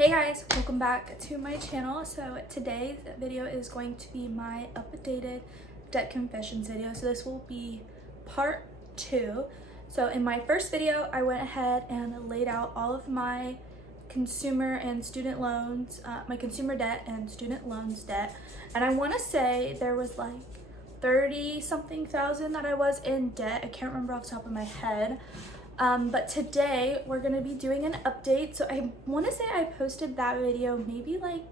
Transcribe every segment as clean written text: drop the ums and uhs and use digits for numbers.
Hey guys, welcome back to my channel. So today's video is going to be my updated debt confessions video. So this will be part 2. So in my first video, I went ahead and laid out all of my consumer and student loans, my consumer debt and student loans debt. And I want to say there was like 30 something thousand that I was in debt. I can't remember off the top of my head. But today we're going to be doing an update. So I want to say I posted that video maybe like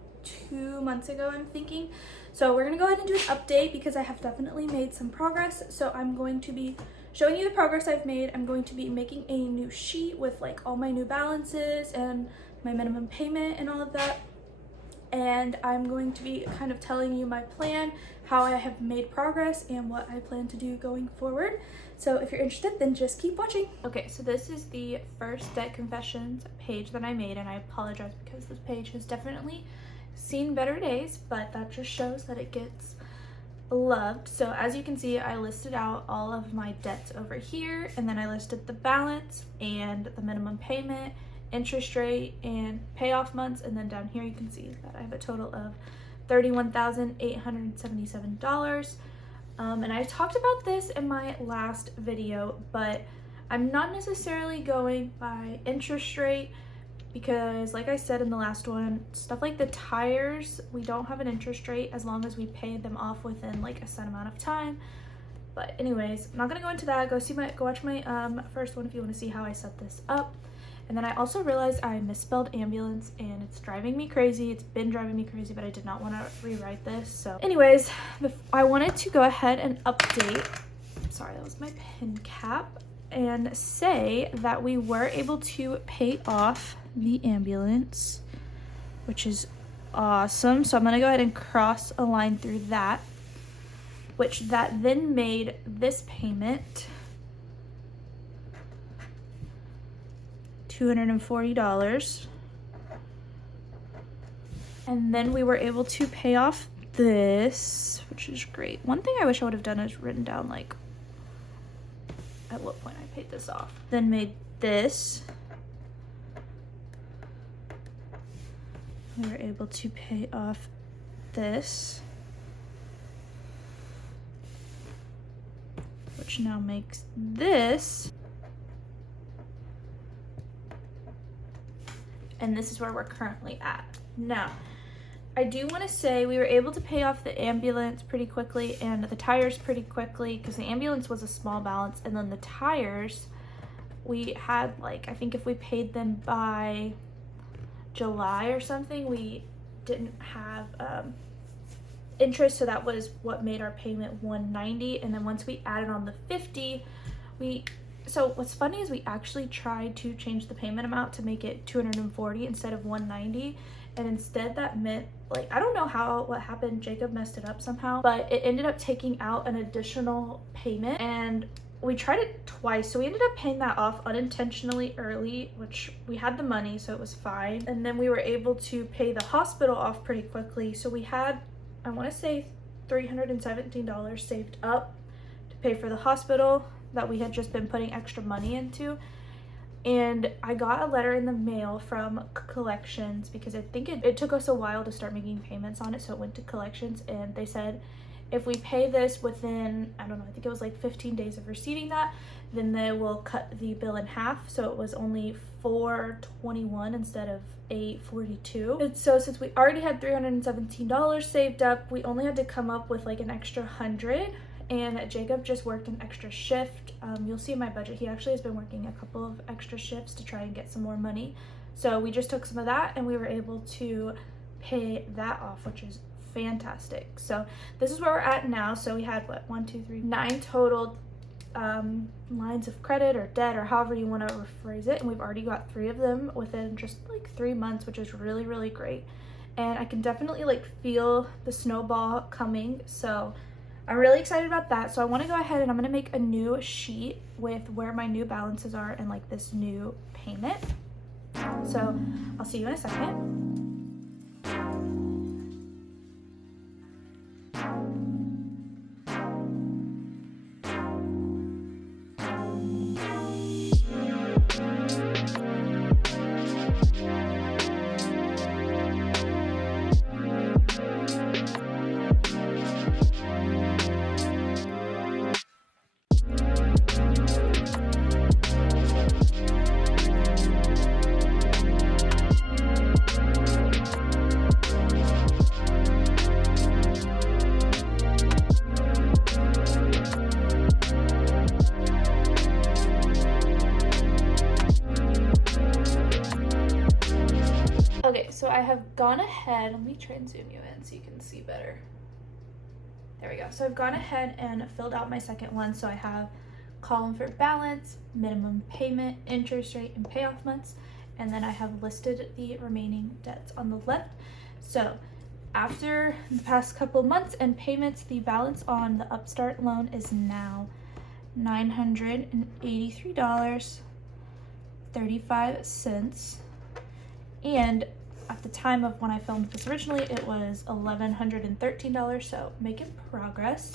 2 months ago, I'm thinking. So we're going to go ahead and do an update because I have definitely made some progress. So I'm going to be showing you the progress I've made. I'm going to be making a new sheet with like all my new balances and my minimum payment and all of that. And I'm going to be kind of telling you my plan, how I have made progress, and what I plan to do going forward. So if you're interested, then just keep watching. Okay, so this is the first debt confessions page that I made, and I apologize because this page has definitely seen better days, but that just shows that it gets loved. So as you can see, I listed out all of my debts over here, and then I listed the balance and the minimum payment, interest rate, and payoff months. And then down here you can see that I have a total of $31,877. And I talked about this in my last video, but I'm not necessarily going by interest rate because, like I said in the last one, stuff like the tires, we don't have an interest rate as long as we pay them off within like a set amount of time. But anyways, I'm not gonna go into that. Go watch my first one if you want to see how I set this up. And then I also realized I misspelled ambulance and it's driving me crazy. It's been driving me crazy, but I did not want to rewrite this. So anyways, I wanted to go ahead and update, sorry, that was my pen cap, and say that we were able to pay off the ambulance, which is awesome. So I'm going to go ahead and cross a line through that, which that then made this payment $240. And then we were able to pay off this, which is great. One thing I wish I would have done is written down like at what point I paid this off. Then made this. We were able to pay off this, which now makes this. And this is where we're currently at. Now, I do want to say we were able to pay off the ambulance pretty quickly and the tires pretty quickly because the ambulance was a small balance, and then the tires, we had like, I think if we paid them by July or something, we didn't have interest, so that was what made our payment $190. And then once we added on the $50, so what's funny is we actually tried to change the payment amount to make it $240 instead of $190, and instead that meant, like, I don't know what happened, Jacob messed it up somehow, but it ended up taking out an additional payment, and we tried it twice, so we ended up paying that off unintentionally early, which we had the money, so it was fine. And then we were able to pay the hospital off pretty quickly, so we had, I want to say, $317 saved up to pay for the hospital that we had just been putting extra money into. And I got a letter in the mail from collections because I think it took us a while to start making payments on it, so it went to collections, and they said if we pay this within, I don't know, I think it was like 15 days of receiving that, then they will cut the bill in half, so it was only $421 instead of $842. And so since we already had $317 saved up, we only had to come up with like an extra $100. And Jacob just worked an extra shift. You'll see in my budget, he actually has been working a couple of extra shifts to try and get some more money. So we just took some of that and we were able to pay that off, which is fantastic. So this is where we're at now. So we had what, 9 total lines of credit or debt or however you want to rephrase it. And we've already got 3 of them within just like 3 months, which is really, really great. And I can definitely like feel the snowball coming. So I'm really excited about that. So I want to go ahead and I'm going to make a new sheet with where my new balances are and like this new payment. So I'll see you in a second. Okay, so I have gone ahead, let me try and zoom you in so you can see better. There we go. So I've gone ahead and filled out my second one. So I have column for balance, minimum payment, interest rate, and payoff months. And then I have listed the remaining debts on the left. So after the past couple months and payments, the balance on the Upstart loan is now $983.35. And at the time of when I filmed this originally, it was $1,113, so making progress.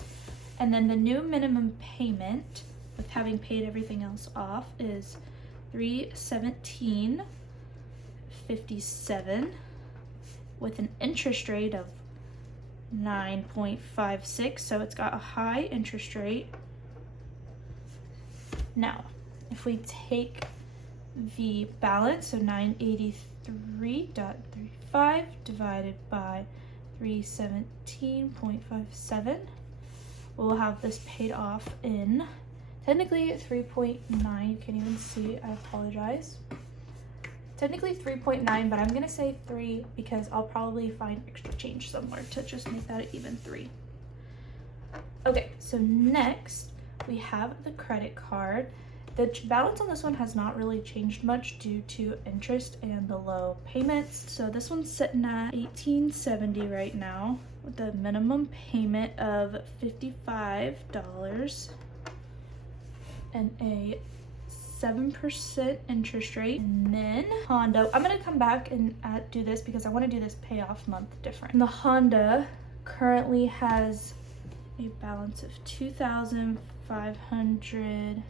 And then the new minimum payment, with having paid everything else off, is $317.57 with an interest rate of 9.56, so it's got a high interest rate. Now, if we take the balance, so 983.35 divided by 317.57, we'll have this paid off in technically 3.9. You can't even see, I apologize. Technically 3.9, but I'm gonna say 3 because I'll probably find extra change somewhere to just make that even 3. Okay, so next we have the credit card. The balance on this one has not really changed much due to interest and the low payments. So this one's sitting at $1,870 right now with a minimum payment of $55 and a 7% interest rate. And then Honda, I'm gonna come back and do this because I want to do this payoff month different. And the Honda currently has a balance of $2,558,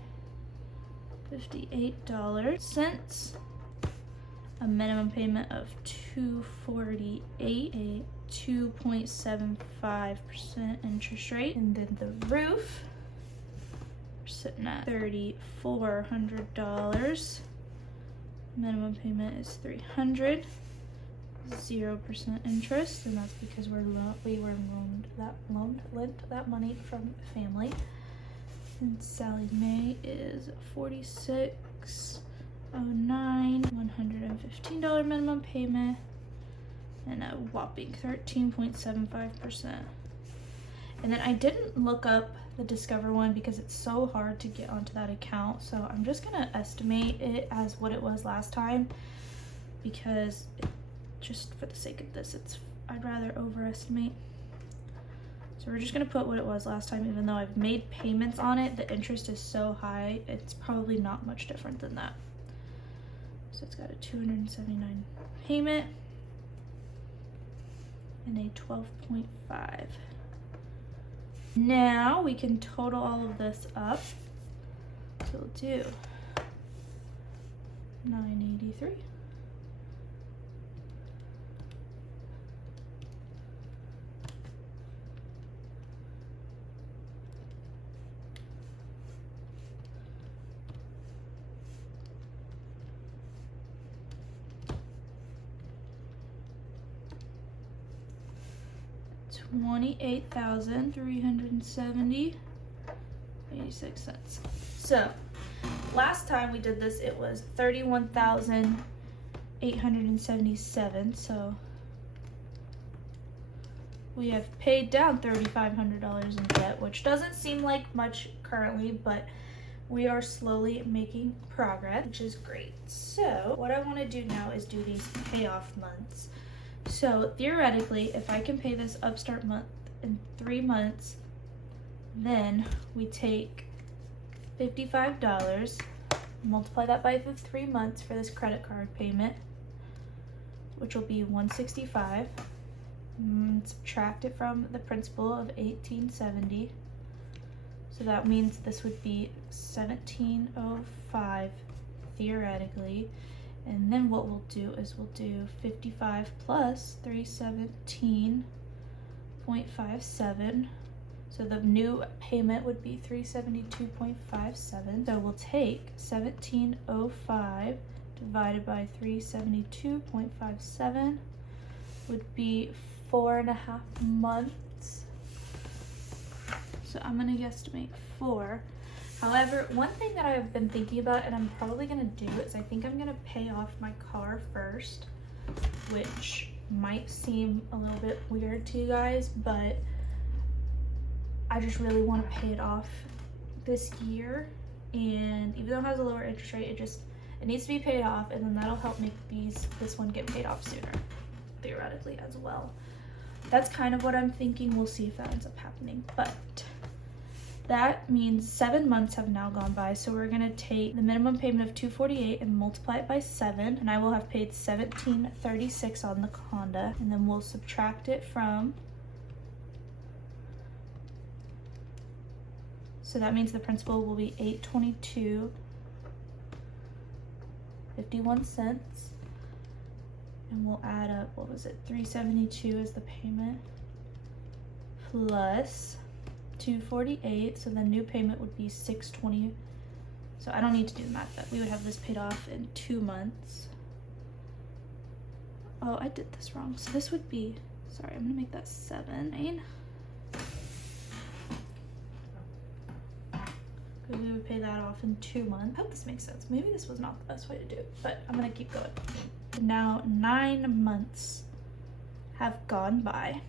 a minimum payment of $248, a 2.75% interest rate, and then the roof, we're sitting at $3,400. Minimum payment is $300, 0% interest, and that's because we were lent that money from family. And Sally Mae is $46.09, $115 minimum payment, and a whopping 13.75%. And then I didn't look up the Discover one because it's so hard to get onto that account, so I'm just gonna estimate it as what it was last time because just for the sake of this, I'd rather overestimate. So we're just gonna put what it was last time, even though I've made payments on it. The interest is so high, it's probably not much different than that. So it's got a $279 payment and a 12.5. Now we can total all of this up. So we'll do 983. $28,370.86. So last time we did this, it was $31,877. So we have paid down $3,500 in debt, which doesn't seem like much currently, but we are slowly making progress, which is great. So what I want to do now is do these payoff months. So theoretically, if I can pay this Upstart month in 3 months, then we take $55, multiply that by the 3 months for this credit card payment, which will be $165, subtract it from the principal of $1,870. So that means this would be $1,705 theoretically. And then what we'll do is we'll do 55 plus 317.57. So the new payment would be 372.57. So we'll take 1,705 divided by 372.57 would be 4.5 months. So I'm gonna guesstimate 4. However, one thing that I've been thinking about and I'm probably gonna do is I think I'm gonna pay off my car first which might seem a little bit weird to you guys, but I just really want to pay it off this year. And even though it has a lower interest rate, it needs to be paid off, and then that'll help make this one get paid off sooner, theoretically, as well. That's kind of what I'm thinking. We'll see if that ends up happening, but that means 7 months have now gone by. So we're gonna take the minimum payment of $248 and multiply it by 7, and I will have paid $1736 on the Honda, and then we'll subtract it from. So that means the principal will be $822.51, and we'll add up, what was it, $372 as the payment plus $248, so the new payment would be $620. So I don't need to do the math, that we would have this paid off in 2 months. Oh, I did this wrong. So this would be, sorry, I'm gonna make that 7. Because we would pay that off in 2 months. I hope this makes sense. Maybe this was not the best way to do it, but I'm gonna keep going. Now 9 months have gone by.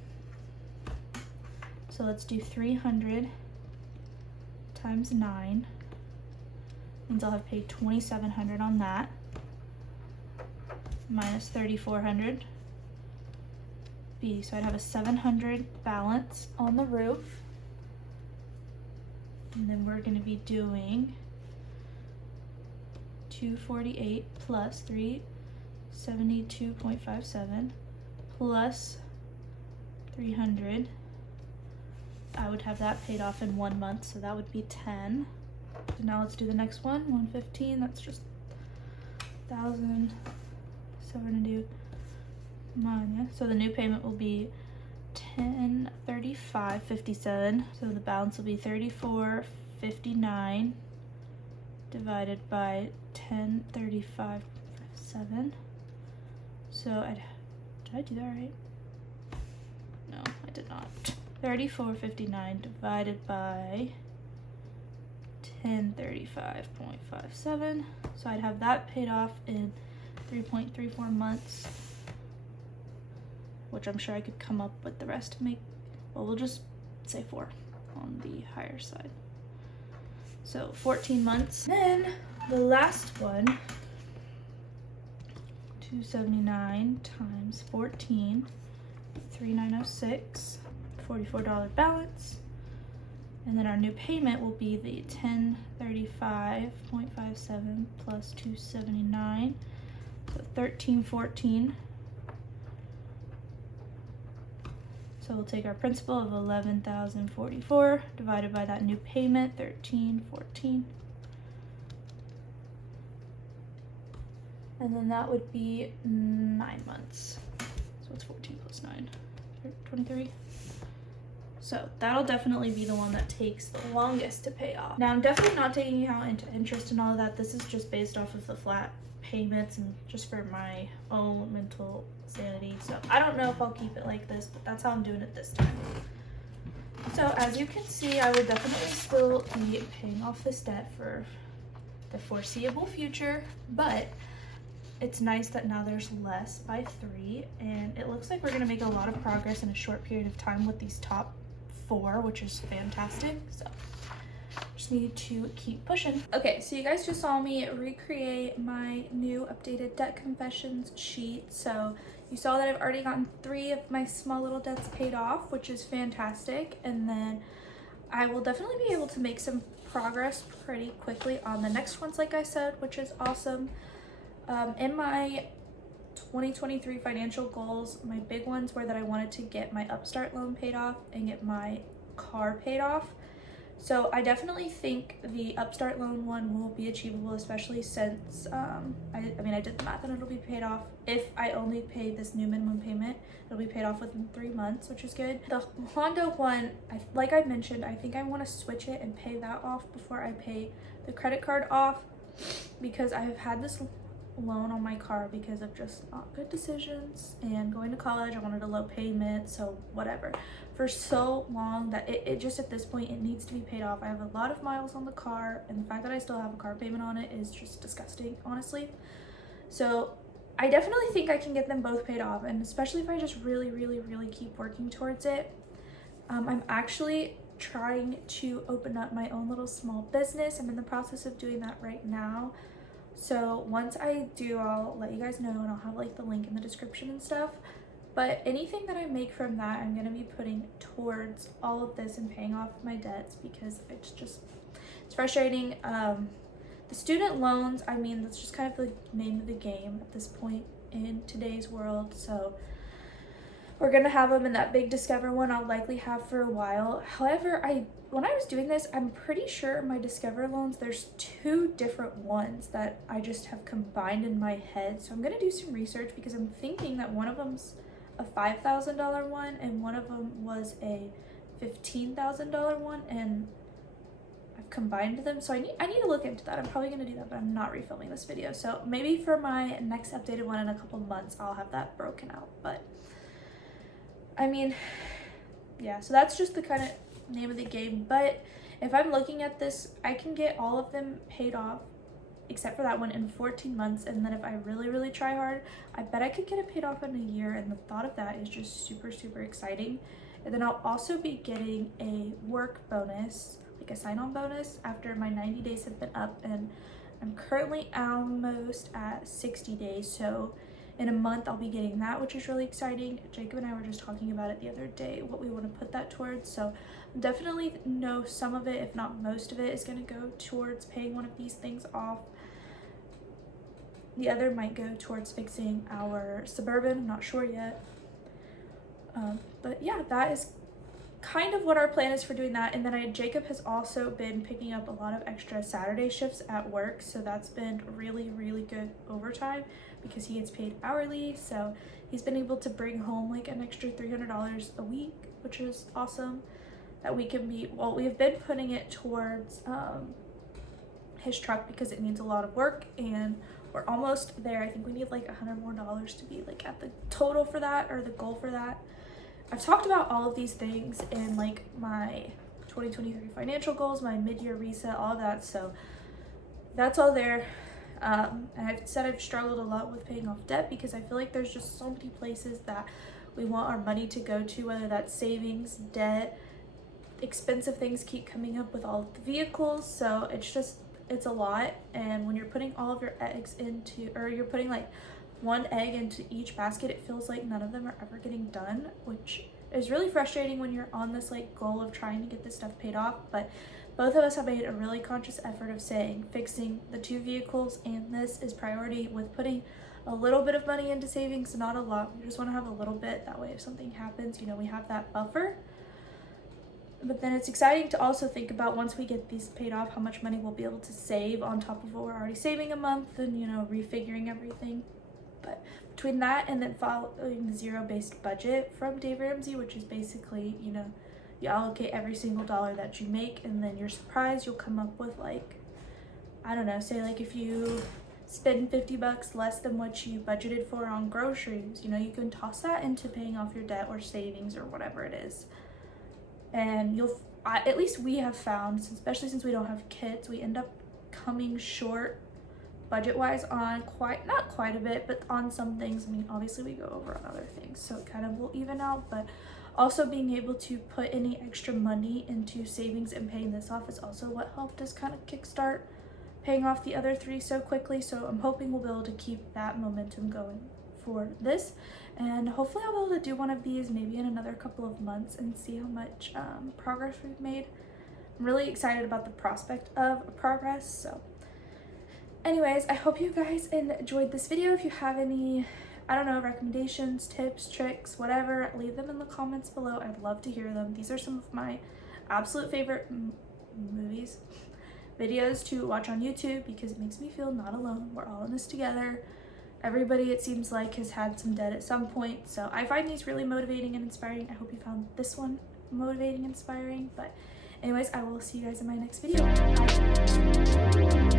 So let's do 300 times 9. Means I'll have paid $2,700 on that. Minus $3,400. So I'd have a $700 balance on the roof. And then we're going to be doing 248 plus 372.57 plus 300. I would have that paid off in 1 month, so that would be 10. So now let's do the next one, 115. That's just 1,000. So we're gonna do minus. So the new payment will be $1035.57. So the balance will be $34.59 divided by $1035.57. So did I do that right? No, I did not. $34.59 divided by $1035.57. So I'd have that paid off in 3.34 months, which I'm sure I could come up with the rest to make, well, we'll just say 4 on the higher side. So 14 months. Then the last one, 279 times 14, 3,906, $44 balance. And then our new payment will be the $1035.57 plus 279, so $1,314. So we'll take our principal of $11,044 divided by that new payment, $1,314. And then that would be 9 months. So it's 14 plus 9, 23. So that'll definitely be the one that takes the longest to pay off. Now I'm definitely not taking account into interest and all of that. This is just based off of the flat payments and just for my own mental sanity. So I don't know if I'll keep it like this, but that's how I'm doing it this time. So as you can see, I would definitely still be paying off this debt for the foreseeable future, but it's nice that now there's less by 3, and it looks like we're gonna make a lot of progress in a short period of time with these top 4, which is fantastic. So just need to keep pushing. Okay, so you guys just saw me recreate my new updated debt confessions sheet. So you saw that I've already gotten 3 of my small little debts paid off, which is fantastic. And then I will definitely be able to make some progress pretty quickly on the next ones, like I said, which is awesome. In my 2023 financial goals, my big ones were that I wanted to get my Upstart loan paid off and get my car paid off. So I definitely think the Upstart loan one will be achievable, especially since I mean I did the math and it'll be paid off. If I only pay this new minimum payment, it'll be paid off within 3 months, which is good. The Honda one, like I mentioned, I think I want to switch it and pay that off before I pay the credit card off, because I have had this loan on my car because of just not good decisions and going to college. I wanted a low payment, so whatever, for so long that it just at this point it needs to be paid off. I have a lot of miles on the car, and the fact that I still have a car payment on it is just disgusting, honestly. So I definitely think I can get them both paid off, and especially if I just really, really, really keep working towards it. I'm actually trying to open up my own little small business. I'm in the process of doing that right now. So once I do, I'll let you guys know, and I'll have like the link in the description and stuff. But anything that I make from that, I'm going to be putting towards all of this and paying off my debts, because it's frustrating. The student loans, I mean, that's just kind of the name of the game at this point in today's world. So we're going to have them in that big Discover one I'll likely have for a while. However, when I was doing this, I'm pretty sure my Discover loans, there's 2 different ones that I just have combined in my head. So I'm going to do some research, because I'm thinking that one of them's a $5,000 one and one of them was a $15,000 one, and I've combined them. So I need to look into that. I'm probably going to do that, but I'm not refilming this video. So maybe for my next updated one in a couple months, I'll have that broken out. But I mean, yeah, so that's just the kind of name of the game. But if I'm looking at this, I can get all of them paid off except for that one in 14 months. And then if I really, really try hard, I bet I could get it paid off in a year. And the thought of that is just super, super exciting. And then I'll also be getting a work bonus, like a sign-on bonus, after my 90 days have been up. And I'm currently almost at 60 days. So in a month, I'll be getting that, which is really exciting. Jacob and I were just talking about it the other day, what we want to put that towards. So definitely know some of it, if not most of it, is going to go towards paying one of these things off. The other might go towards fixing our Suburban, I'm not sure yet. But yeah, that is kind of what our plan is for doing that. And then Jacob has also been picking up a lot of extra Saturday shifts at work, so that's been really, really good overtime because he gets paid hourly. So he's been able to bring home like an extra $300 a week, which is awesome. That we can be, well, we've been putting it towards his truck because it needs a lot of work, and we're almost there. I think we need like $100 more to be like at the total for that, or the goal for that. I've talked about all of these things in like my 2023 financial goals, my mid-year reset, all that. So that's all there. And I've said I've struggled a lot with paying off debt because I feel like there's just so many places that we want our money to go to, whether that's savings, debt, expensive things keep coming up with all of the vehicles. So it's a lot. And when you're putting all of your eggs into, or you're putting like one egg into each basket, it feels like none of them are ever getting done, which is really frustrating when you're on this like goal of trying to get this stuff paid off. But both of us have made a really conscious effort of saying fixing the 2 vehicles and this is priority, with putting a little bit of money into savings, not a lot. We just want to have a little bit, that way if something happens, you know, we have that buffer. But then it's exciting to also think about, once we get these paid off, how much money we'll be able to save on top of what we're already saving a month, and, you know, refiguring everything. But between that and then following the zero-based budget from Dave Ramsey, which is basically, you know, you allocate every single dollar that you make, and then you're surprised you'll come up with like, I don't know, say like if you spend $50 less than what you budgeted for on groceries, you know, you can toss that into paying off your debt or savings or whatever it is. And at least we have found, especially since we don't have kids, we end up coming short budget-wise on not quite a bit, but on some things. I mean, obviously we go over on other things, so it kind of will even out. But also being able to put any extra money into savings and paying this off is also what helped us kind of kickstart paying off the other 3 so quickly. So I'm hoping we'll be able to keep that momentum going for this, and hopefully I'll be able to do one of these maybe in another couple of months and see how much progress we've made. I'm really excited about the prospect of progress. So anyways, I hope you guys enjoyed this video. If you have any, I don't know, recommendations, tips, tricks, whatever, leave them in the comments below. I'd love to hear them. These are some of my absolute favorite videos to watch on YouTube because it makes me feel not alone. We're all in this together. Everybody, it seems like, has had some debt at some point. So I find these really motivating and inspiring. I hope you found this one motivating and inspiring. But anyways, I will see you guys in my next video. Bye.